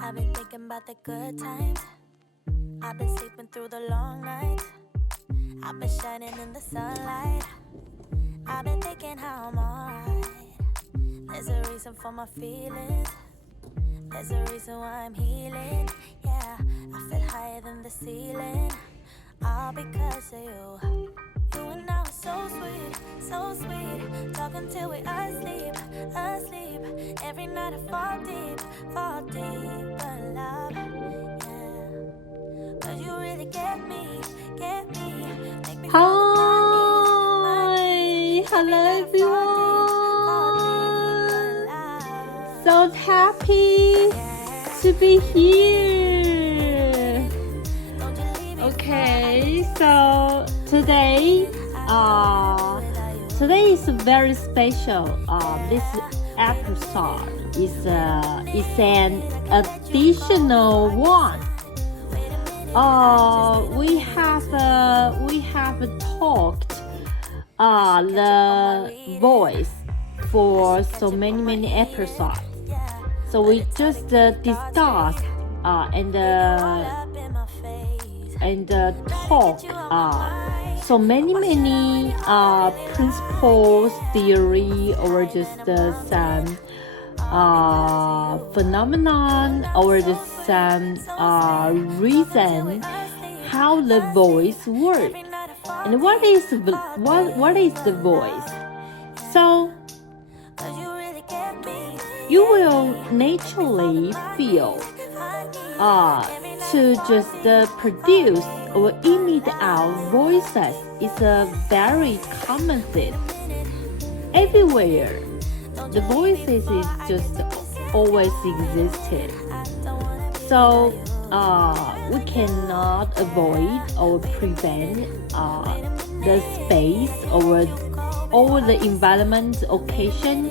I've been thinking about the good times. I've been sleeping through the long nights. I've been shining in the sunlight. I've been thinking how I'm alright. There's a reason for my feelings. There's a reason why I'm healing. Yeah, I feel higher than the ceiling. All because of you. You and I were so sweet, so sweet. Talking till we asleep, asleep. Every night I fall deep. But love, yeah. Cause you really get me. Make me feel Hi, hello everyone. So happy to be here. Okay, so today is very special. This episode is an additional one. We have talked the voice for so many episodes. So we just discussed and talk so many principles, theory, or just some phenomenon, or just some reason how the voice works. And what is the voice? So you will naturally feel to just produce or emit our voices is a very common thing. Everywhere, the voices is just always existed. So we cannot avoid or prevent the space or the environment occasion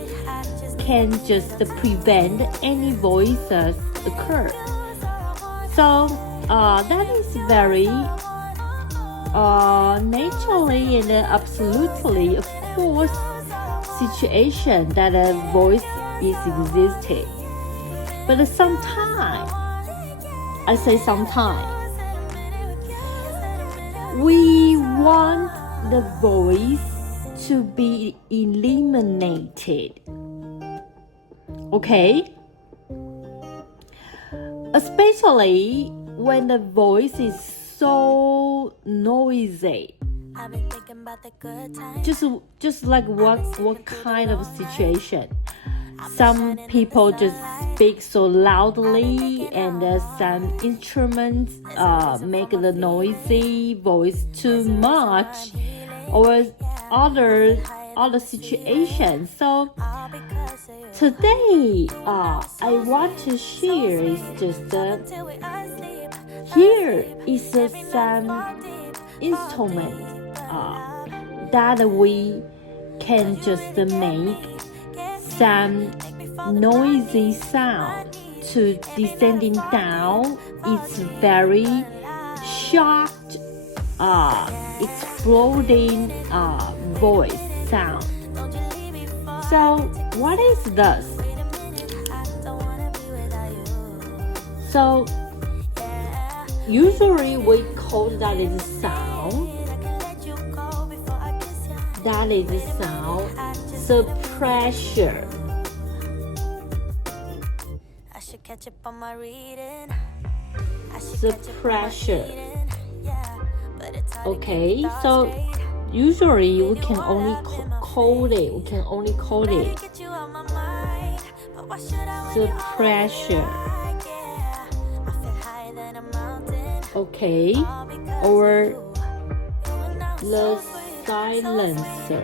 can just prevent any voices occur. So that is very naturally and absolutely, of course, situation that a voice is existing. But sometimes, I say sometimes, we want the voice to be eliminated. Okay? Especially when the voice is so noisy. Just like what kind of situation? Some people just speak so loudly, and some instruments make the noisy voice too much, or other situations. So today, I want to share is just here is some instrument that we can just make some noisy sound to descending down. It's very shocked, exploding voice sound. So what is this? So usually we call that is sound. That is sound suppression. Suppression. Okay, so usually we can only call it suppression. Okay, or the silencer.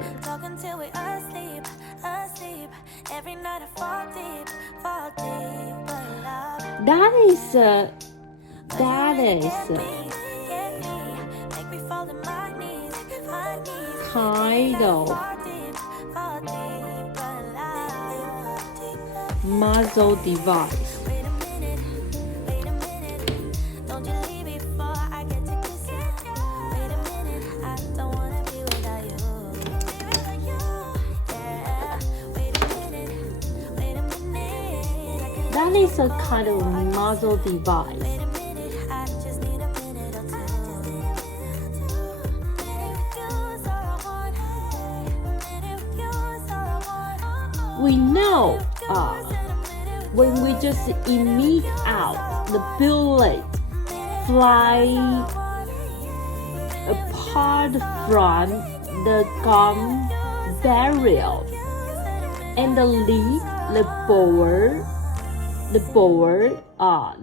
That is kind of muzzle device. That is is a kind of muzzle device. We know when we just emit out, the bullet fly apart from the gun barrel and lead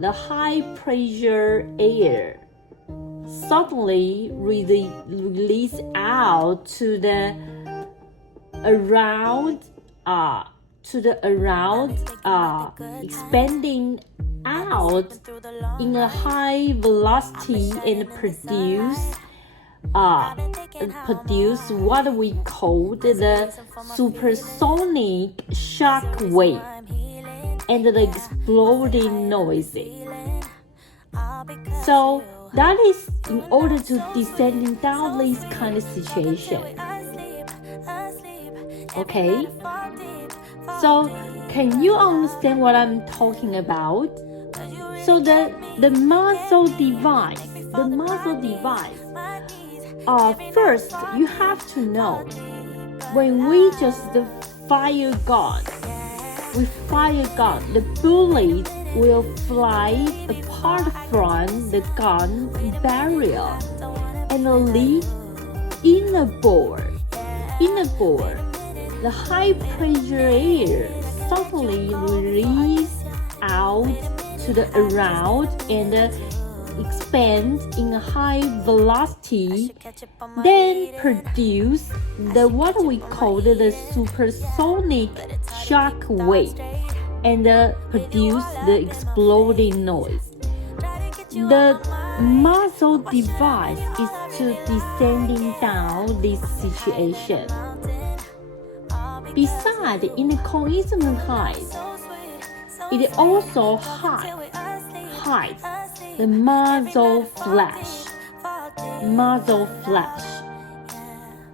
the high pressure air suddenly release out to the around expanding out in a high velocity and produce what we call the supersonic shock wave and the exploding noises. So that is in order to descending down this kind of situation. Okay? So can you understand what I'm talking about? So the muzzle device, first you have to know when we just fire gun, the bullet will fly apart from the gun barrel and lead in a bore. The high pressure air suddenly release out to the around and expand in a high velocity, then produce what we call the supersonic shock wave and produce the exploding noise. The muzzle device is to descending down this situation. Besides, in the coincident height, it also hides the muzzle flash.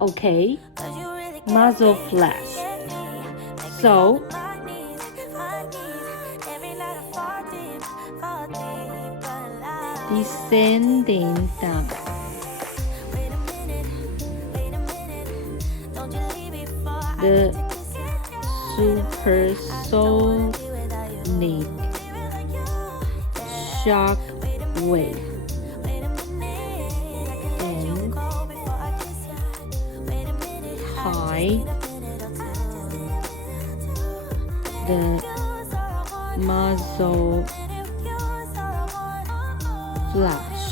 Okay? Muzzle flash. So, descending down. The supersonic shock wave and hide the muzzle flash.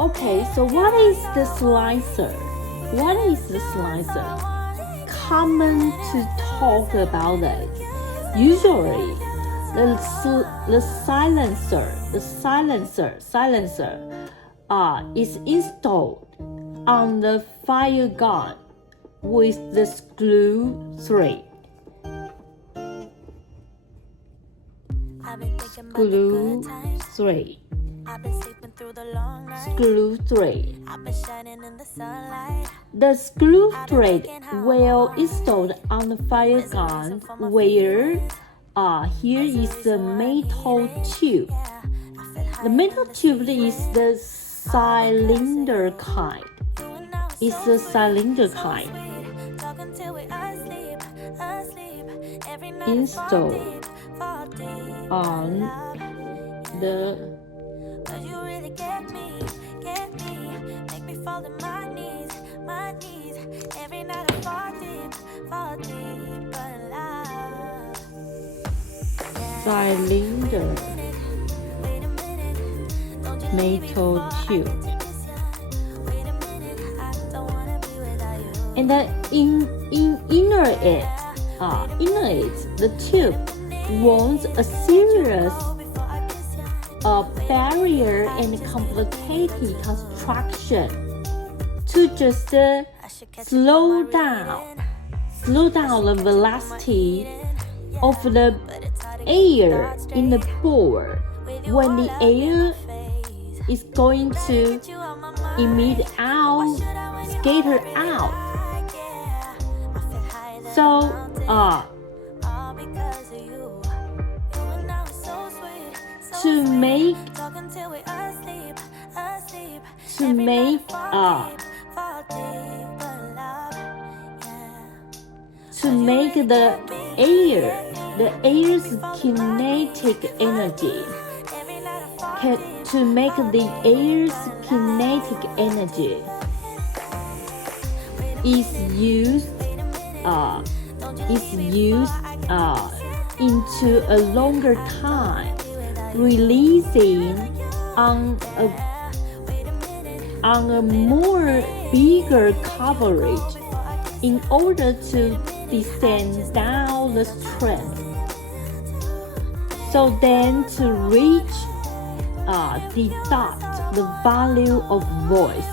Okay, so what is the slicer? Common to talk about it. Usually, the silencer is installed on the fire gun with the screw thread. The screw thread will installed on the fire gun where here is the metal tube. The metal tube is the cylinder kind. Installed on the cylinder metal tube, and inner it, the tube wants a serious barrier and complicated construction to just slow down the velocity of the air in the bore when the air is going to scatter out. So to make the air's kinetic energy is used into a longer time, releasing on a more bigger coverage in order to descend down the strength. So then to reach deduct the value of voice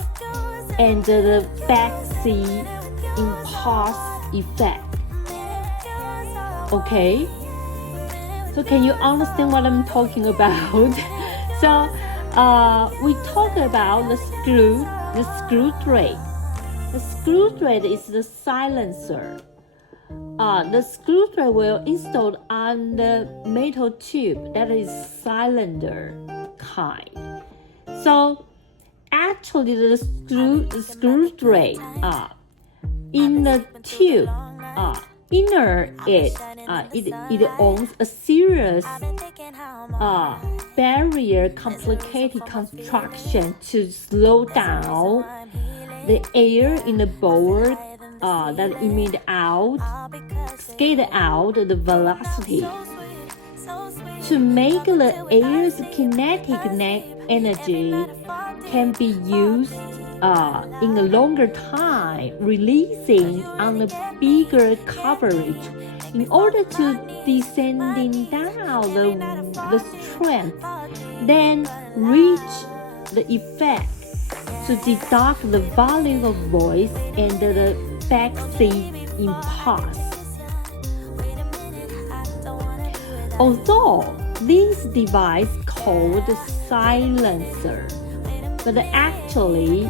and the backseat impulse effect. Okay? So can you understand what I'm talking about? So we talk about the screw thread. The screw thread is the silencer. The screw thread will installed on the metal tube that is cylinder kind. So actually the screw thread in the tube inner it owns a serious barrier complicated construction to slow down the air in the bore that emit out, scatter out the velocity. To make the air's kinetic energy can be used in a longer time, releasing on a bigger coverage in order to descending down the strength, then reach the effect to deduct the volume of voice and the backseat impulse. Although this device called silencer, but actually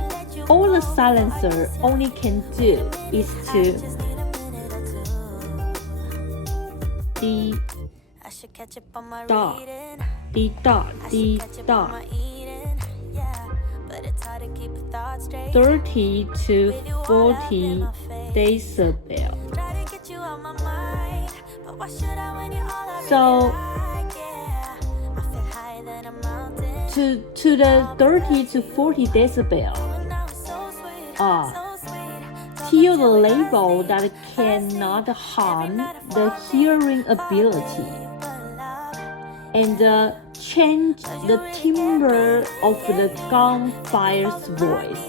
all the silencer only can do is to deduct 30 to 40 decibel. So to the 30 to 40 decibel till the level that cannot harm the hearing ability and change the timbre of the gunfire's voice,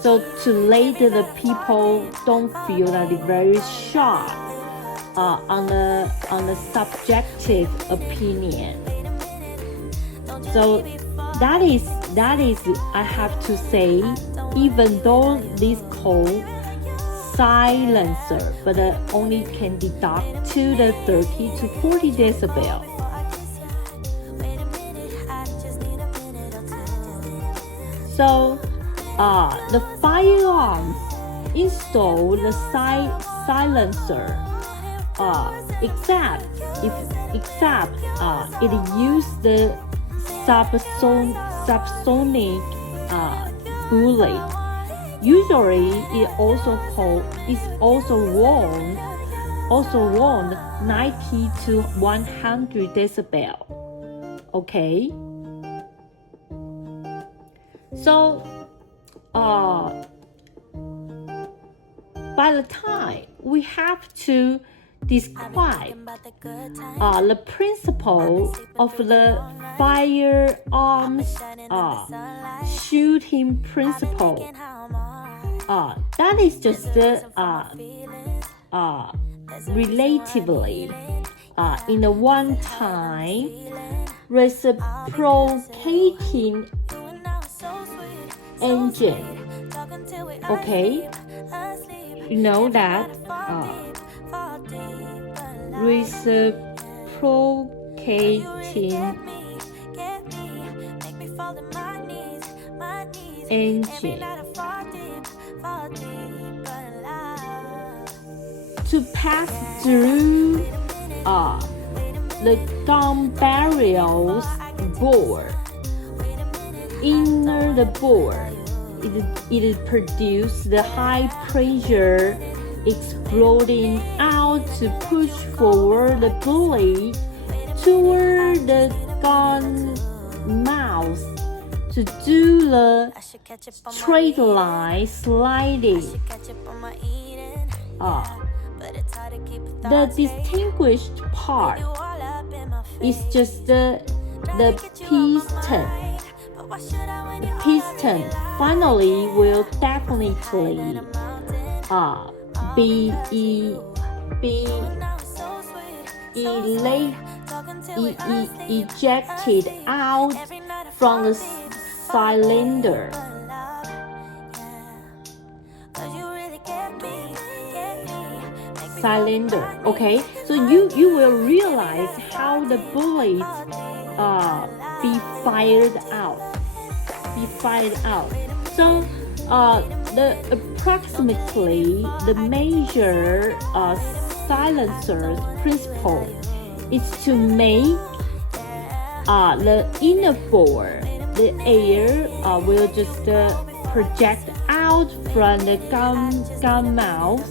so to let the people don't feel that it's very sharp on the subjective opinion. So that is I have to say, even though this called silencer, but only can deduct to the 30 to 40 decibel. So the firearms install the silencer, except it uses the subsonic bullet. Usually, it is also warned 90 to 100 decibel. Okay. So, by the time we have to describe the principle of the firearms shooting principle, that is just relatively in a one-time reciprocating engine. Okay, you know that reciprocating engine. to pass through the gun barrel's bore. Inner the bore, it produces the high pressure exploding out to push forward the bullet toward the gun mouth to do the straight line sliding. The distinguished part is just the piston. The piston finally will definitely be ejected out from the cylinder. Okay, so you will realize how the bullets be fired out. So the approximately the major silencer principle is to make the inner bore, the air will just project out from the gun mouth.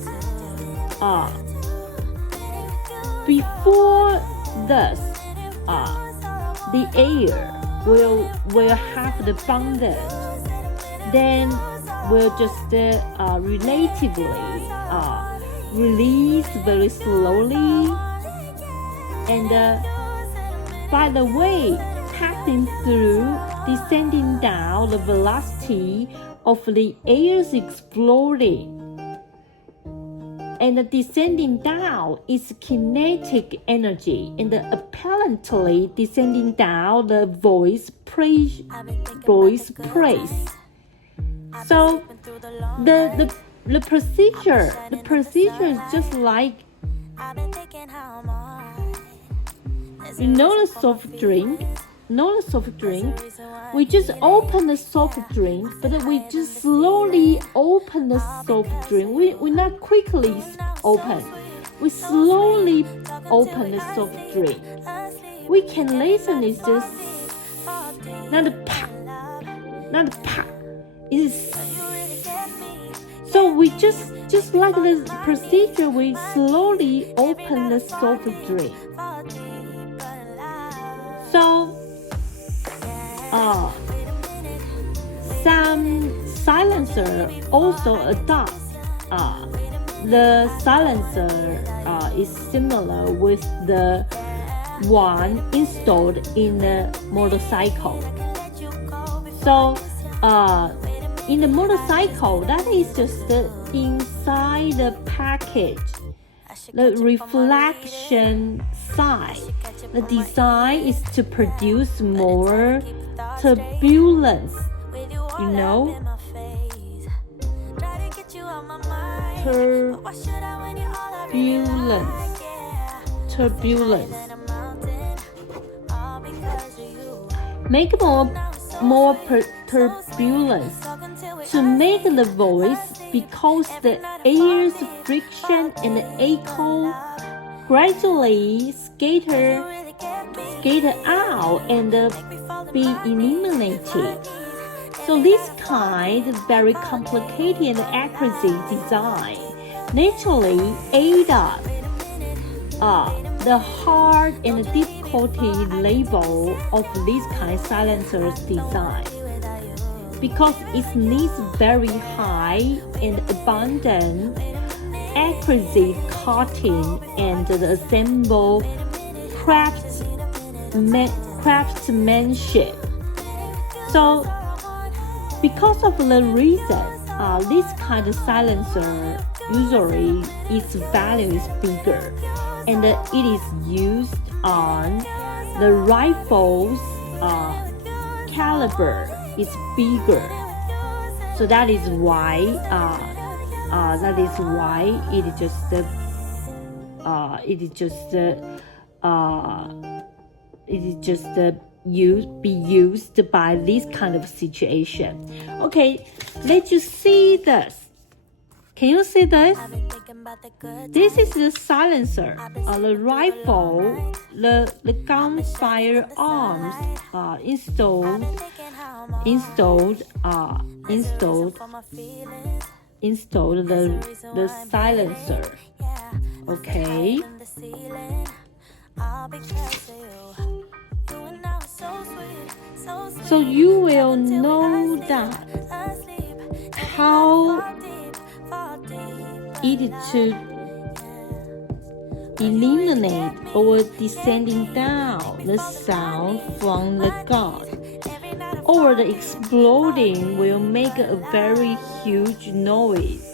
Before this, the air will have the bondage, then will just relatively release very slowly, and by the way passing through, descending down the velocity of the air's exploding. And the descending down is kinetic energy, and apparently descending down the voice praise. So the procedure is just like the soft drink. We just open the soft drink, but we just slowly open the soft drink. We not quickly open. We slowly open the soft drink. We can listen. It's just not a pop. It's so we just like the procedure. We slowly open the soft drink. So. Some silencer also adopt. The silencer is similar with the one installed in the motorcycle. So, in the motorcycle, that is just inside the package. The reflection side. The design is to produce more turbulence, turbulence. Make more turbulence to make the voice, because the air's friction and the echo gradually scatter out and be eliminated. So this kind of very complicated and accuracy design naturally aid up the hard and difficulty level of this kind of silencer's design, because it needs very high and abundant accuracy cutting and the assemble craftsmanship. So because of the reason, this kind of silencer usually its value is bigger, and it is used on the rifle's caliber is bigger. So that is why be used by this kind of situation. Okay, let you see this. Can you see this? This is the silencer, the rifle, the gunfire arms installed the silencer. Okay. So you will know that how it to eliminate or descending down the sound from the gun, or the exploding will make a very huge noise.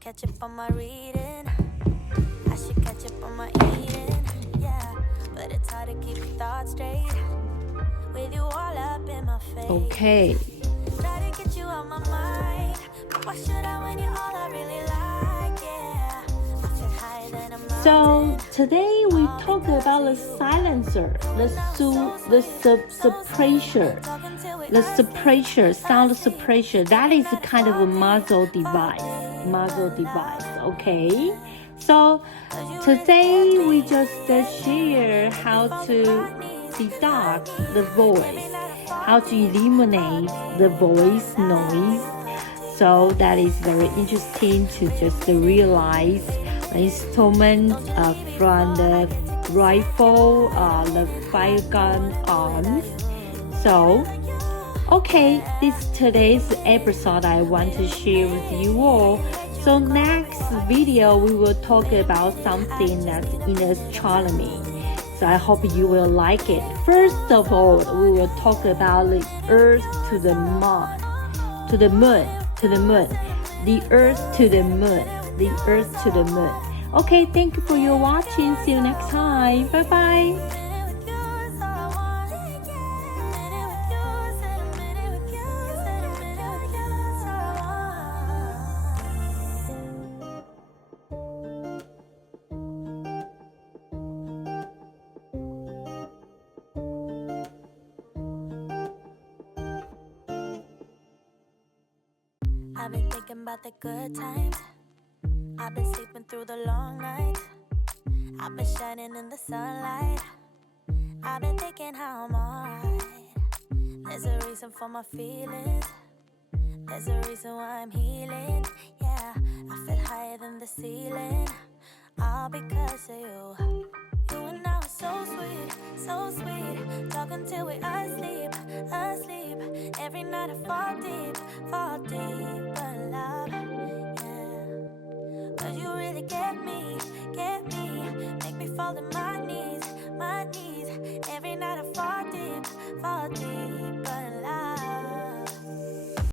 Catch up on my reading, I should catch up on my eating, yeah, but it's hard to keep your thoughts straight with you all up in my face. Okay. Try to get you out my mind, but why should I when you're all I really like, yeah, I feel higher than a mountain. So today we talk about the silencer, the suppressor, sound suppressor. That is a kind of a muzzle device. Okay. So today we just share how to deduct the voice, how to eliminate the voice noise. So that is very interesting to just realize the instrument from the rifle, the fire gun arms. So, okay, this today's episode I want to share with you all. So next video we will talk about something that's in astronomy. So I hope you will like it. First of all, we will talk about the Earth to the moon, the Earth to the moon. Okay, thank you for your watching. See you next time. Bye bye. I've been thinking about the good times. I've been sleeping through the long nights. I've been shining in the sunlight. I've been thinking how I'm alright. There's a reason for my feelings. There's a reason why I'm healing. Yeah, I feel higher than the ceiling. All because of you. You and I were so sweet. Talking till we're asleep. Every night I fall deep. But love, yeah. 'Cause you really get me. Make me fall to my knees.